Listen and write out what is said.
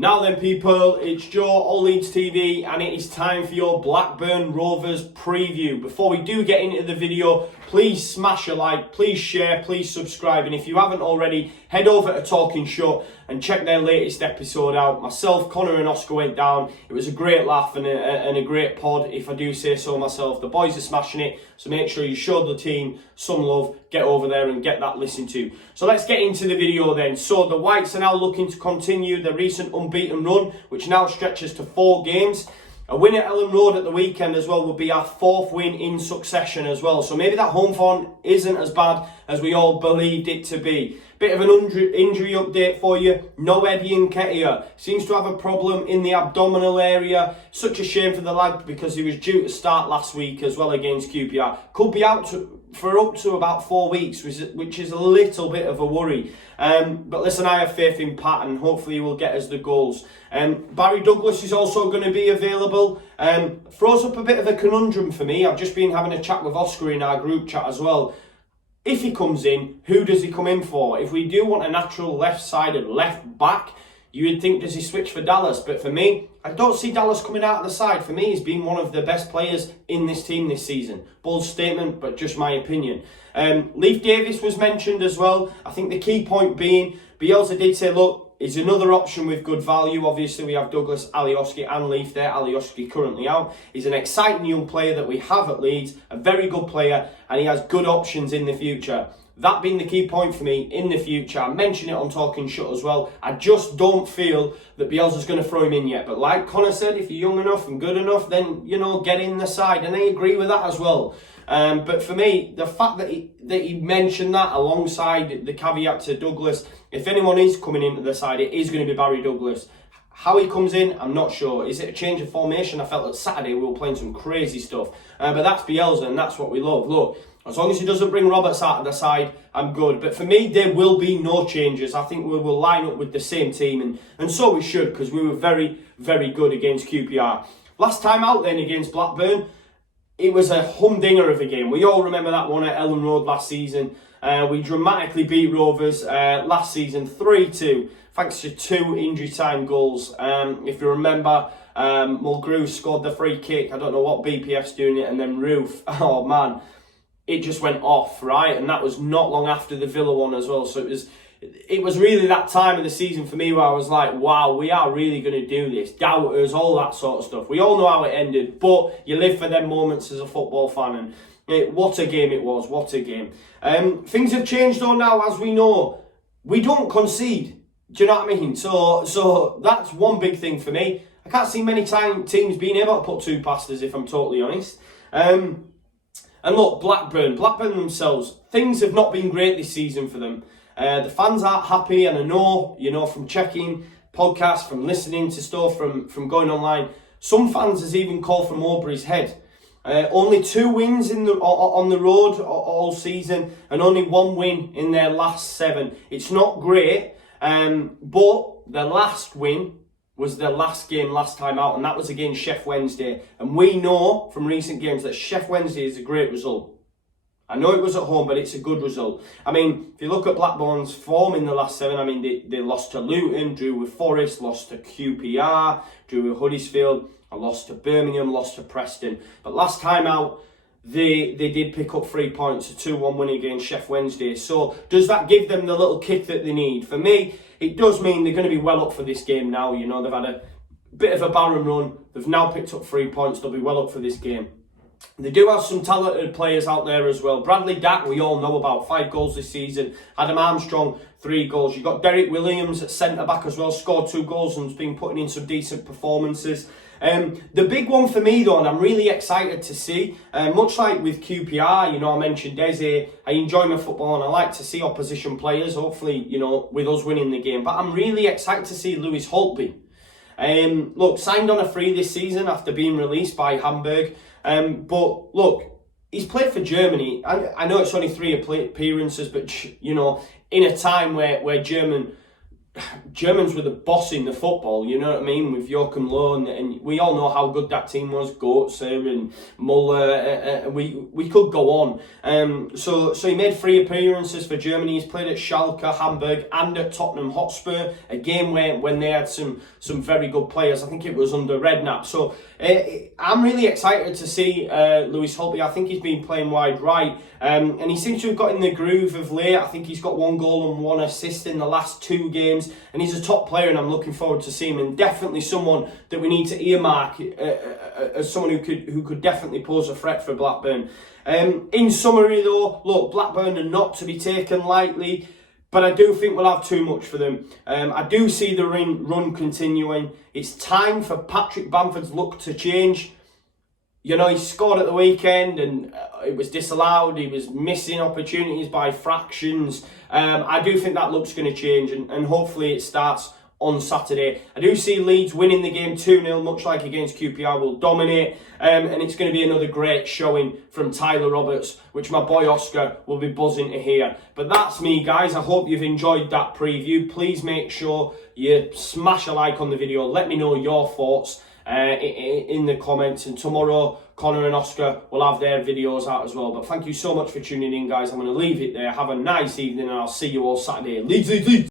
Now then people, it's Joe, All Leeds TV, and it is time for your Blackburn Rovers preview. Before we do get into the video, please smash a like, please share, please subscribe, and if you haven't already, head over to Talking Shut and check their latest episode out. Myself, Connor and Oscar went down. It was a great laugh and a great pod, if I do say so myself. The boys are smashing it, so make sure you show the team some love, get over there and get that listened to. So let's get into the video then. So the Whites are now looking to continue their recent unbeaten run, which now stretches to 4 games. A win at Ellen Road at the weekend as well would be our 4th win in succession as well. So maybe that home form isn't as bad as we all believed it to be. Bit of an injury update for you. No Eddie Nketiah. Seems to have a problem in the abdominal area. Such a shame for the lad because he was due to start last week as well against QPR. Could be out for up to about 4 weeks, which is a little bit of a worry. But listen, I have faith in Pat and hopefully he will get us the goals. Barry Douglas is also going to be available. Throws up a bit of a conundrum for me. I've just been having a chat with Oscar in our group chat as well. If he comes in, who does he come in for? If we do want a natural left-sided left back, you would think, does he switch for Dallas? But for me, I don't see Dallas coming out of the side. For me, he's been one of the best players in this team this season. Bold statement, but just my opinion. Leif Davis was mentioned as well. I think the key point being, Bielsa did say, look, he's another option with good value. Obviously, we have Douglas, Alioski and Leif there. Alioski currently out. He's an exciting young player that we have at Leeds, a very good player, and he has good options in the future. That being the key point for me in the future. I mentioned it on Talking Shut as well. I just don't feel that Bielsa's going to throw him in yet. But like Connor said, if you're young enough and good enough, then, get in the side. And I agree with that as well. But for me, the fact that he mentioned that alongside the caveat to Douglas, if anyone is coming into the side, it is going to be Barry Douglas. How he comes in, I'm not sure. Is it a change of formation? I felt that Saturday we were playing some crazy stuff. But that's Bielsa and that's what we love. Look, as long as he doesn't bring Roberts out of the side, I'm good. But for me, there will be no changes. I think we will line up with the same team. And so we should, because we were very, very good against QPR. Last time out then against Blackburn, it was a humdinger of a game. We all remember that one at Ellen Road last season. We dramatically beat Rovers last season 3-2, thanks to 2 injury time goals. If you remember, Mulgrew scored the free kick. I don't know what BPF's doing it, and then Roof. Oh man, it just went off, right? And that was not long after the Villa one as well. So it was really that time of the season for me where I was like, wow, we are really going to do this. Doubters, all that sort of stuff. We all know how it ended, but you live for them moments as a football fan. And what a game it was, what a game. Things have changed though now, as we know. We don't concede. Do you know what I mean? So that's one big thing for me. I can't see many teams being able to put 2 past us, if I'm totally honest. And look, Blackburn themselves, things have not been great this season for them. The fans aren't happy, and I know, from checking podcasts, from listening to stuff, from going online, some fans has even called for Mowbray's head. Only 2 wins on the road all season, and only 1 win in their last 7. It's not great, but their last win was their last game last time out, and that was against Sheff Wednesday. And we know from recent games that Sheff Wednesday is a great result. I know it was at home, but it's a good result. I mean, if you look at Blackburn's form in the last 7, I mean, they lost to Luton, drew with Forest, lost to QPR, drew with Huddersfield, lost to Birmingham, lost to Preston. But last time out, they did pick up 3 points, a 2-1 win against Sheff Wednesday. So does that give them the little kick that they need? For me, it does mean they're going to be well up for this game now. They've had a bit of a barren run. They've now picked up 3 points. They'll be well up for this game. They do have some talented players out there as well. Bradley Dack, we all know about, 5 goals this season. Adam Armstrong, 3 goals. You've got Derek Williams at centre-back as well, scored 2 goals and has been putting in some decent performances. The big one for me though, and I'm really excited to see, much like with QPR, I mentioned Desi, I enjoy my football and I like to see opposition players, hopefully, with us winning the game. But I'm really excited to see Lewis Holtby. Look, signed on a free this season after being released by Hamburg. But look, he's played for Germany. I know it's only 3 appearances, but in a time where German Germans were the boss in the football, you know what I mean, with Joachim Löw, and we all know how good that team was, Götze and Muller, we could go on. So he made 3 appearances for Germany. He's played at Schalke, Hamburg and at Tottenham Hotspur, a game when they had some very good players. I think it was under Redknapp. So I'm really excited to see Lewis Holtby. I think he's been playing wide right, and he seems to have got in the groove of late. I think he's got 1 goal and 1 assist in the last 2 games, and he's a top player, and I'm looking forward to seeing him, and definitely someone that we need to earmark as someone who could definitely pose a threat for Blackburn. In summary though, look, Blackburn are not to be taken lightly, but I do think we'll have too much for them. I do see the run continuing. It's time for Patrick Bamford's look to change. You know, he scored at the weekend and it was disallowed. He was missing opportunities by fractions. I do think that look's going to change, and hopefully it starts on Saturday. I do see Leeds winning the game 2-0, much like against QPR, will dominate, and it's going to be another great showing from Tyler Roberts, which my boy Oscar will be buzzing to hear. But that's me, guys. I hope you've enjoyed that preview. Please make sure you smash a like on the video. Let me know your thoughts in the comments, and tomorrow Connor and Oscar will have their videos out as well. But thank you so much for tuning in, guys. I'm going to leave it there. Have a nice evening, and I'll see you all Saturday. Leeds, Leeds, Leeds!